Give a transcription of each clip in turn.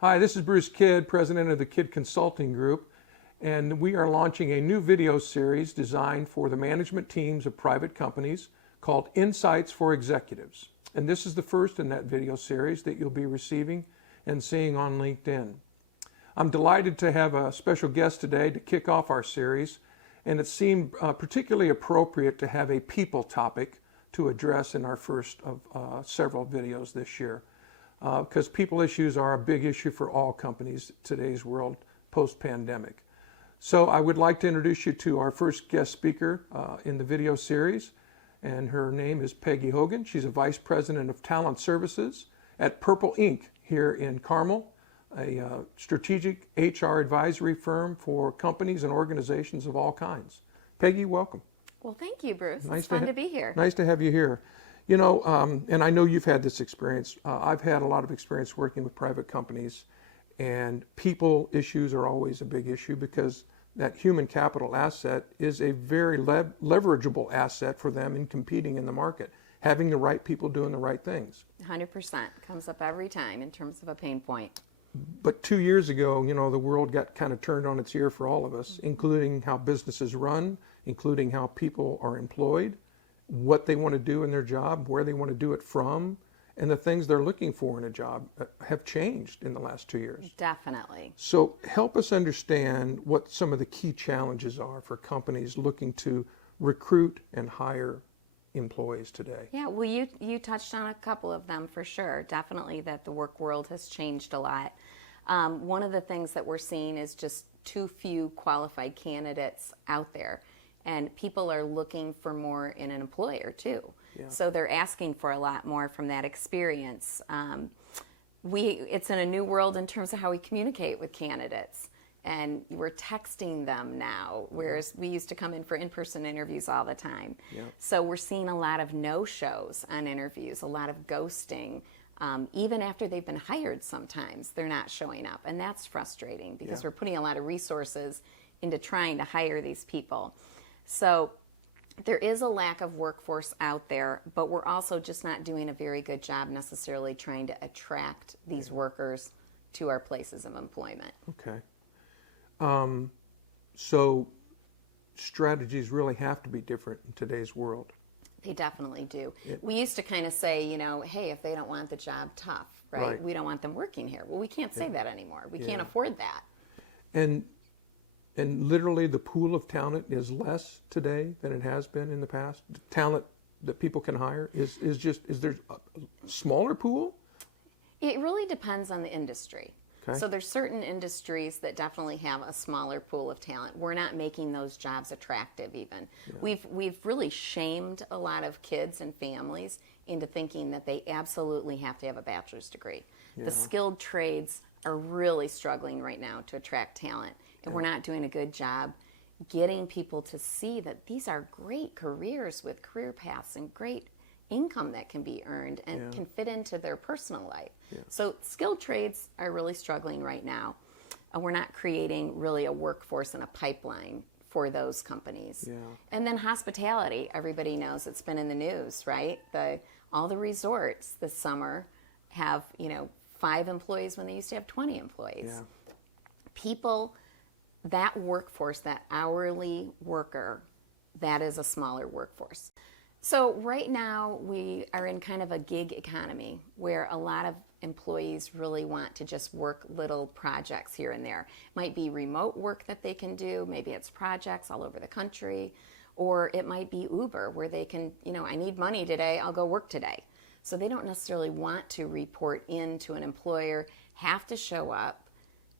Hi, this is Bruce Kidd, president of the Kidd Consulting Group, and we are launching a new video series designed for the management teams of private companies called Insights for Executives. And this is the first in that video series that you'll be receiving and seeing on LinkedIn. I'm delighted to have a special guest today to kick off our series, and it seemed particularly appropriate to have a people topic to address in our first of several videos this year. Because people issues are a big issue for all companies in today's world post-pandemic. So I would like to introduce you to our first guest speaker in the video series, and her name is Peggy Hogan. She's a Vice President of Talent Services at Purple Inc. here in Carmel, a strategic HR advisory firm for companies and organizations of all kinds. Peggy, welcome. Well, thank you, Bruce. It's fun to be here. Nice to have you here. You know, and I know you've had this experience. I've had a lot of experience working with private companies, and people issues are always a big issue because that human capital asset is a very leverageable asset for them in competing in the market, having the right people doing the right things. 100% comes up every time in terms of a pain point. But 2 years ago, you know, the world got kind of turned on its ear for all of us, including how businesses run, including how people are employed, what they want to do in their job, where they want to do it from, and the things they're looking for in a job have changed in the last 2 years. Definitely. So help us understand what some of the key challenges are for companies looking to recruit and hire employees today. Yeah, well, you touched on a couple of them for sure. Definitely that the work world has changed a lot. One of the things that we're seeing is just too few qualified candidates out there. And people are looking for more in an employer too. Yeah. So they're asking for a lot more from that experience. It's in a new world in terms of how we communicate with candidates. And we're texting them now, whereas we used to come in for in-person interviews all the time. Yeah. So we're seeing a lot of no-shows on interviews, a lot of ghosting. Even after they've been hired sometimes, they're not showing up. And that's frustrating because we're putting a lot of resources into trying to hire these people. So there is a lack of workforce out there, but we're also just not doing a very good job necessarily trying to attract these workers to our places of employment. Okay. So strategies really have to be different in today's world. They definitely do. We used to kind of say, you know, hey, if they don't want the job, tough, right? We don't want them working here. Well, we can't say that anymore. We can't afford that. And literally the pool of talent is less today than it has been in the past. The talent that people can hire is there a smaller pool? It really depends on the industry. Okay. So there's certain industries that definitely have a smaller pool of talent. We're not making those jobs attractive even. Yeah. We've really shamed a lot of kids and families into thinking that they absolutely have to have a bachelor's degree. Yeah. The skilled trades are really struggling right now to attract talent. And we're not doing a good job getting people to see that these are great careers with career paths and great income that can be earned and can fit into their personal life. Yeah. So skilled trades are really struggling right now. We're not creating really a workforce and a pipeline for those companies. Yeah. And then hospitality, everybody knows it's been in the news, right? All the resorts this summer have, 5 employees when they used to have 20 employees. Yeah. People, that workforce, that hourly worker, that is a smaller workforce. So right now we are in kind of a gig economy where a lot of employees really want to just work little projects here and there. It might be remote work that they can do, maybe it's projects all over the country, or it might be Uber where they can, I need money today, I'll go work today. So they don't necessarily want to report into an employer, have to show up.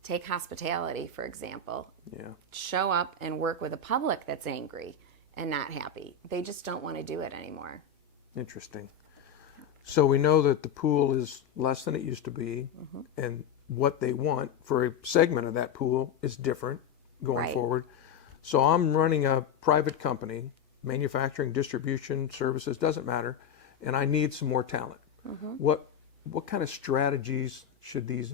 Take hospitality, for example. Yeah. Show up and work with a public that's angry and not happy. They just don't want to do it anymore. Interesting. So we know that the pool is less than it used to be, and what they want for a segment of that pool is different going forward. So I'm running a private company, manufacturing, distribution, services, doesn't matter, and I need some more talent. What kind of strategies should these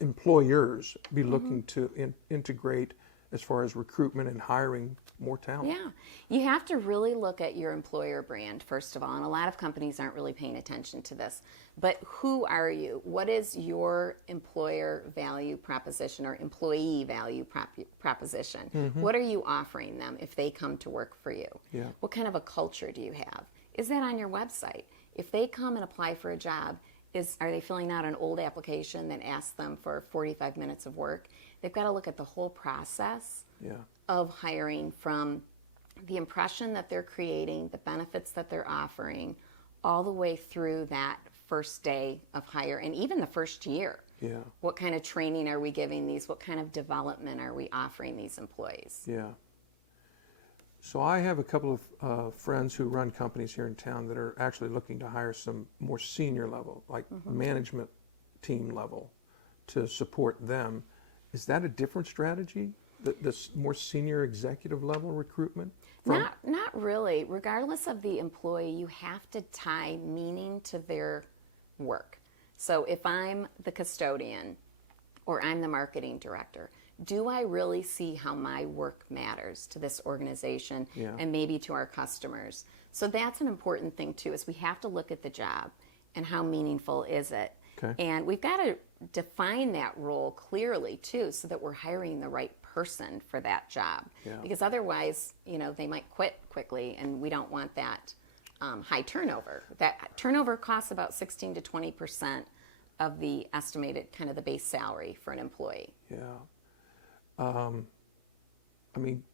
employers be looking to integrate as far as recruitment and hiring more talent? Yeah, you have to really look at your employer brand, first of all, and a lot of companies aren't really paying attention to this. But who are you? What is your employer value proposition or employee value proposition? What are you offering them if they come to work for you? Yeah. What kind of a culture do you have? Is that on your website? If they come and apply for a job, are they filling out an old application that asks them for 45 minutes of work? They've got to look at the whole process of hiring, from the impression that they're creating, the benefits that they're offering, all the way through that first day of hire and even the first year. Yeah. What kind of training are we giving these? What kind of development are we offering these employees? Yeah. So I have a couple of friends who run companies here in town that are actually looking to hire some more senior level, like management team level, to support them. Is that a different strategy, this more senior executive level recruitment? Not really. Regardless of the employee, you have to tie meaning to their work. So if I'm the custodian or I'm the marketing director, do I really see how my work matters to this organization and maybe to our customers? So that's an important thing too, is we have to look at the job and how meaningful is it. Okay. And we've got to define that role clearly too, so that we're hiring the right person for that job. Yeah. Because otherwise, they might quit quickly, and we don't want that high turnover. That turnover costs about 16 to 20% of the estimated kind of the base salary for an employee. Yeah. I mean,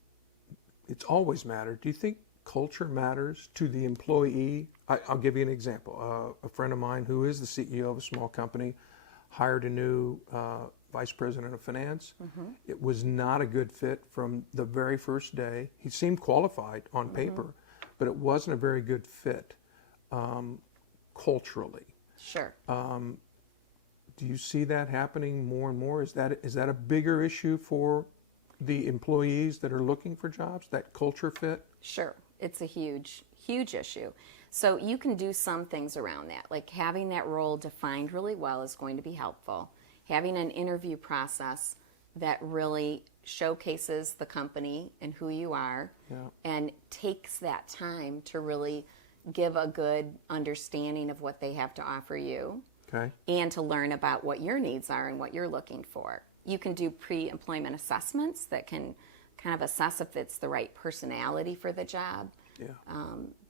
it's always mattered. Do you think culture matters to the employee? I'll give you an example. A friend of mine who is the CEO of a small company hired a new vice president of finance. It was not a good fit from the very first day. He seemed qualified on paper, but it wasn't a very good fit culturally. Sure. Do you see that happening more and more? Is that a bigger issue for the employees that are looking for jobs, that culture fit? Sure. It's a huge, huge issue. So you can do some things around that, like having that role defined really well is going to be helpful. Having an interview process that really showcases the company and who you are, and takes that time to really give a good understanding of what they have to offer you. Okay. And to learn about what your needs are and what you're looking for. You can do pre-employment assessments that can kind of assess if it's the right personality for the job. Yeah.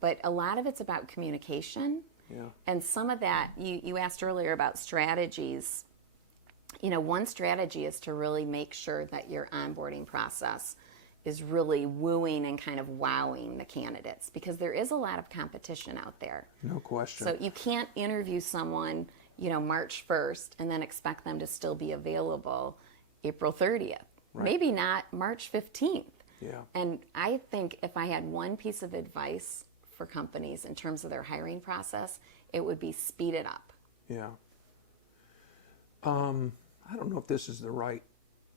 But a lot of it's about communication. Yeah. And some of that, you asked earlier about strategies. One strategy is to really make sure that your onboarding process is really wooing and kind of wowing the candidates, because there is a lot of competition out there. No question. So you can't interview someone, March 1st and then expect them to still be available April 30th. Right. Maybe not March 15th. Yeah. And I think if I had one piece of advice for companies in terms of their hiring process, it would be speed it up. Yeah. I don't know if this is the right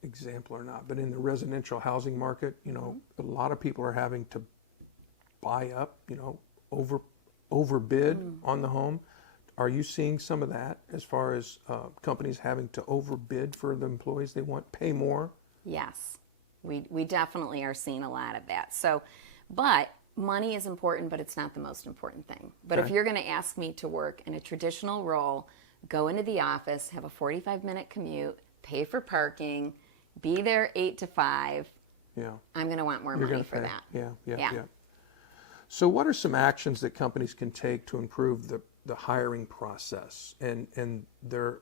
example or not, but in the residential housing market, a lot of people are having to buy up, overbid on the home. Are you seeing some of that as far as companies having to overbid for the employees they want, pay more? Yes, we definitely are seeing a lot of that. So, but money is important, but it's not the most important thing. But if you're going to ask me to work in a traditional role, go into the office, have a 45-minute commute, pay for parking, be there 8 to 5, I'm going to want more money for that. Yeah. So what are some actions that companies can take to improve the hiring process and their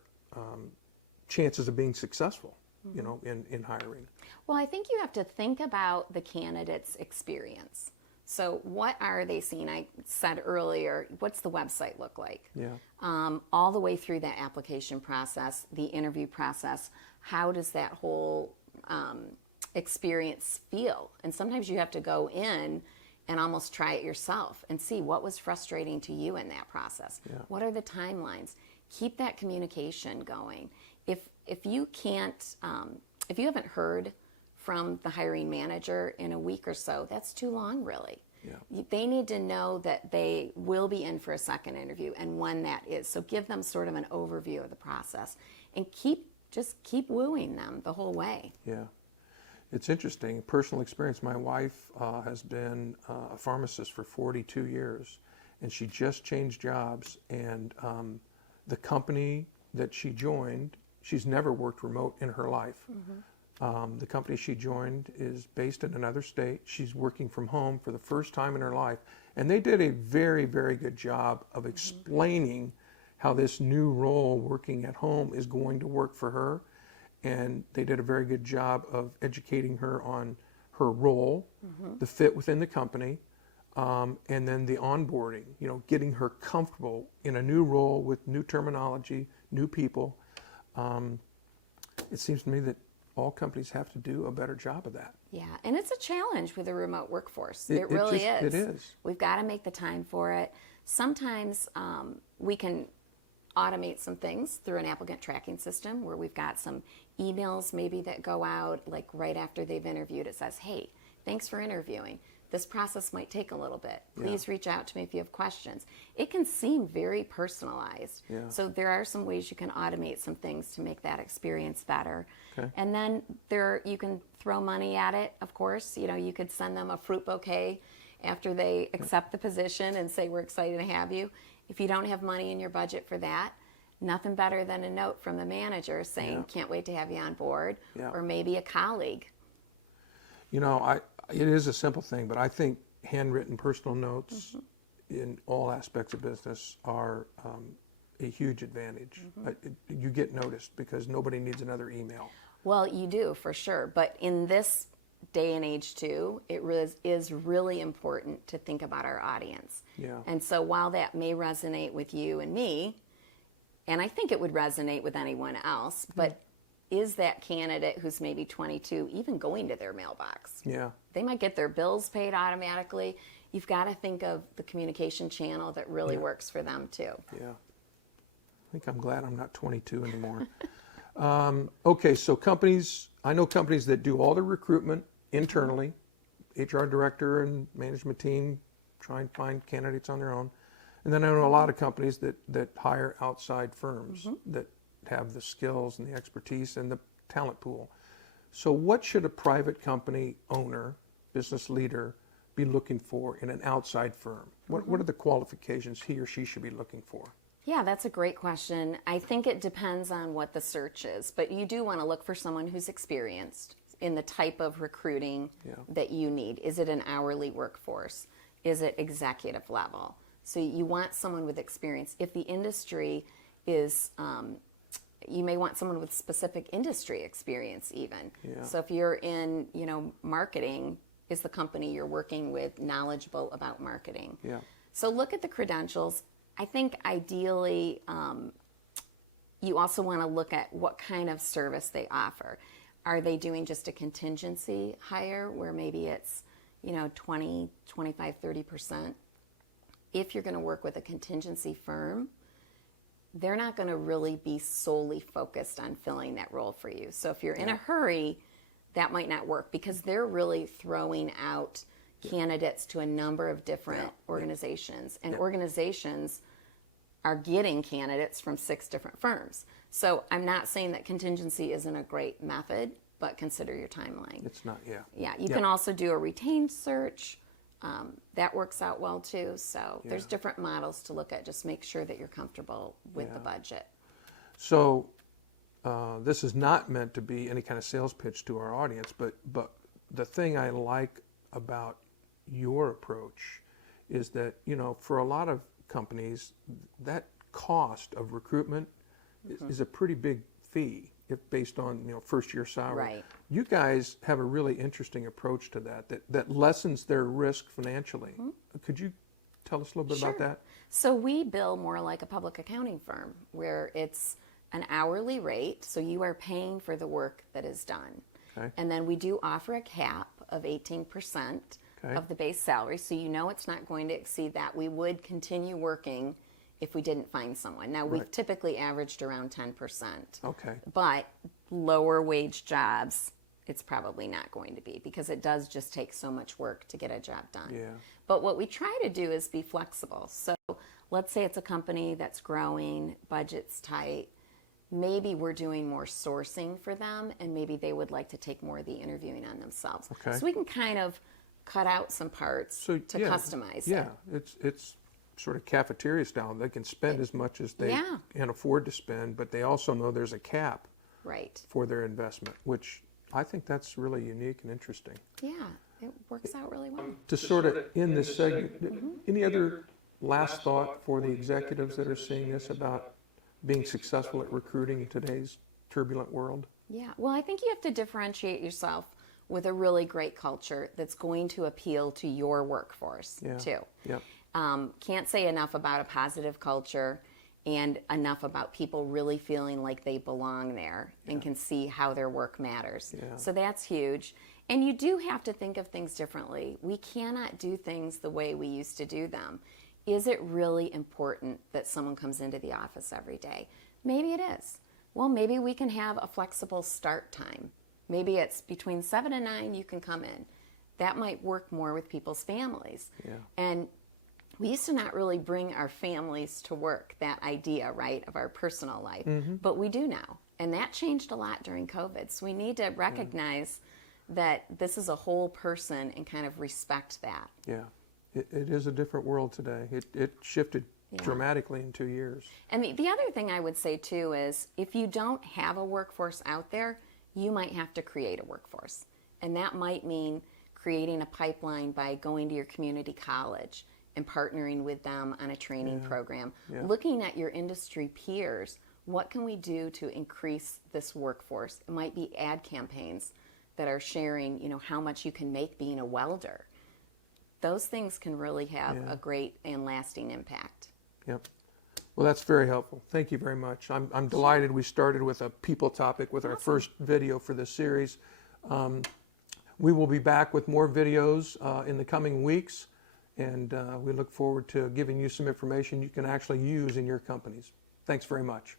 chances of being successful, in hiring? Well, I think you have to think about the candidate's experience. So what are they seeing? I said earlier, what's the website look like? Yeah. All the way through that application process, the interview process, how does that whole experience feel? And sometimes you have to go in and almost try it yourself and see what was frustrating to you in that process. Yeah. What are the timelines? Keep that communication going. If you can't, if you haven't heard from the hiring manager in a week or so, that's too long, really. Yeah. They need to know that they will be in for a second interview and when that is. So give them sort of an overview of the process and keep wooing them the whole way. Yeah. It's interesting. Personal experience. My wife has been a pharmacist for 42 years, and she just changed jobs. And the company that she joined, she's never worked remote in her life. The company she joined is based in another state. She's working from home for the first time in her life. And they did a very, very good job of explaining how this new role working at home is going to work for her. And they did a very good job of educating her on her role, the fit within the company, and then the onboarding, getting her comfortable in a new role with new terminology, new people. It seems to me that all companies have to do a better job of that. Yeah, and it's a challenge with a remote workforce. It really is. It is. We've got to make the time for it. Sometimes we can automate some things through an applicant tracking system where we've got some emails maybe that go out like right after they've interviewed. It says, hey, thanks for interviewing. This process might take a little bit. Please reach out to me if you have questions. It can seem very personalized. Yeah. So there are some ways you can automate some things to make that experience better. Okay. And then you can throw money at it, of course. You could send them a fruit bouquet after they accept the position and say, we're excited to have you. If you don't have money in your budget for that, nothing better than a note from the manager saying, can't wait to have you on board, or maybe a colleague. It is a simple thing, but I think handwritten personal notes in all aspects of business are a huge advantage. You get noticed because nobody needs another email. Well, you do, for sure. But in this day and age, too, it is really important to think about our audience. Yeah. And so while that may resonate with you and me, and I think it would resonate with anyone else, but is that candidate who's maybe 22 even going to their mailbox? Yeah. They might get their bills paid automatically. You've got to think of the communication channel that really works for them, too. Yeah. I think I'm glad I'm not 22 anymore. Okay, so I know companies that do all the recruitment internally, HR director and management team try and find candidates on their own. And then I know a lot of companies that hire outside firms that have the skills and the expertise and the talent pool. So what should a private company owner, business leader, be looking for in an outside firm? What are the qualifications he or she should be looking for? Yeah, that's a great question. I think it depends on what the search is, but you do want to look for someone who's experienced in the type of recruiting that you need. Is it an hourly workforce? Is it executive level? So you want someone with experience. If the industry is, you may want someone with specific industry experience even. Yeah. So if you're in, marketing, is the company you're working with knowledgeable about marketing? Yeah. So look at the credentials. I think ideally, you also want to look at what kind of service they offer. Are they doing just a contingency hire where maybe it's, 20, 25, 30%? If you're going to work with a contingency firm, they're not going to really be solely focused on filling that role for you. So if you're in a hurry, that might not work because they're really throwing out candidates to a number of different organizations. And organizations are getting candidates from 6 different firms. So I'm not saying that contingency isn't a great method, but consider your timeline. It's not, Yeah, you can also do a retained search. That works out well too. So there's different models to look at. Just make sure that you're comfortable with the budget. So this is not meant to be any kind of sales pitch to our audience, but the thing I like about your approach is that, for a lot of companies, that cost of recruitment is a pretty big fee if based on, first year salary. Right. You guys have a really interesting approach to that lessens their risk financially. Could you tell us a little bit about that? So we bill more like a public accounting firm where it's an hourly rate. So you are paying for the work that is done. Okay. And then we do offer a cap of 18% of the base salary. So it's not going to exceed that. We would continue working if we didn't find someone. Now, we've typically averaged around 10%. Okay. But lower wage jobs, it's probably not going to be because it does just take so much work to get a job done. Yeah. But what we try to do is be flexible. So let's say it's a company that's growing, budget's tight. maybe we're doing more sourcing for them, and maybe they would like to take more of the interviewing on themselves. Okay. So we can kind of cut out some parts to customize it. Yeah, it's sort of cafeteria style. They can spend as much as they can afford to spend, but they also know there's a cap Right. for their investment, which I think that's really unique and interesting. Yeah, it works out really well. To sort of end this segment, any other last thought for the executives that are seeing this about being successful at recruiting in today's turbulent world? Yeah, well, I think you have to differentiate yourself with a really great culture that's going to appeal to your workforce too. Yep. Can't say enough about a positive culture and enough about people really feeling like they belong there and can see how their work matters. Yeah. So that's huge. And you do have to think of things differently. We cannot do things the way we used to do them. Is it really important that someone comes into the office every day? Maybe it is. Well, maybe we can have a flexible start time. Maybe it's between 7 and 9 you can come in. That might work more with people's families. Yeah. And we used to not really bring our families to work, that idea, right, of our personal life. But we do now. And that changed a lot during COVID. So we need to recognize that this is a whole person and kind of respect that. Yeah. It is a different world today. It shifted dramatically in 2 years. And the other thing I would say too is if you don't have a workforce out there, you might have to create a workforce. And that might mean creating a pipeline by going to your community college and partnering with them on a training program. Looking at your industry peers, what can we do to increase this workforce? It might be ad campaigns that are sharing, how much you can make being a welder. Those things can really have a great and lasting impact. Yep. Well, that's very helpful. Thank you very much. I'm delighted we started with a people topic with our first video for this series. We will be back with more videos in the coming weeks, and we look forward to giving you some information you can actually use in your companies. Thanks very much.